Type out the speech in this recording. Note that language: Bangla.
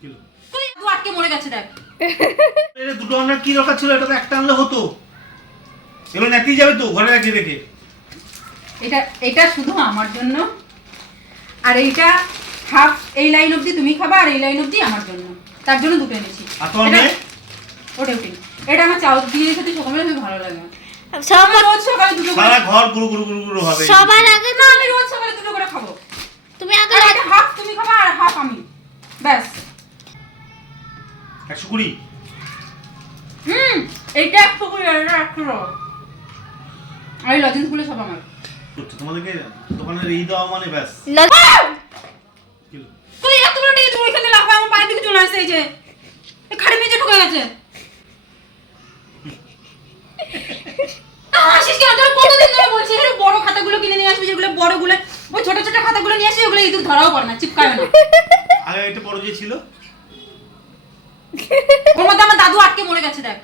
কিলো তুই আটকে মরে গেছে দেখ। এটা দুটো আনার কি দরকার ছিল? এটা তো একটা আনলে হতো। এবার নাকি যাবে তো ঘরে রাখি রেখে। এটা শুধু আমার জন্য, আর এইটা হাফ এই লাইন অবধি তুমি খাবা, আর এই লাইন অবধি আমার জন্য, তার জন্য দুটো এনেছি। আর তোমার মেয়ে? ওটা এটা আমার চাউ দিয়ে খেতে সকালে খুব ভালো লাগে। সবার রোজ সকালে দুটো করে, সারা ঘর গুরু গুরু গুরু গুরু হবে। সবার আগে না আমি রোজ সকালে দুটো করে খাবো। তুমি আগে আর এটা হাফ তুমি খাবা আর হাফ আমি, ব্যাস। 120। এইটা 120, এটা 100। আর এই লজেন্স গুলো সব আমার। তোমাদেরকে দোকানের এই দেওয়া মানে ব্যাস। কিলো তুই এত বড় টিকে তুই এখানে লাফা আমার পায়ের দিকে চলে আসছে, এই যে এই খাড়ি মেজে ঢুকে গেছে। আসিস কেন? তোর কতদিন ধরে বলছি এর বড় খাতাগুলো কিনে নিয়ে আসবি, যেগুলো বড়গুলো, ওই ছোট ছোট খাতাগুলো নিয়ে আসবি, ওগুলো ইঁদুর ধরাও করে না, চিপকায় না। আগে এটা বড় যে ছিল ওর মধ্যে আমার দাদু আটকে মরে গেছে দেখ।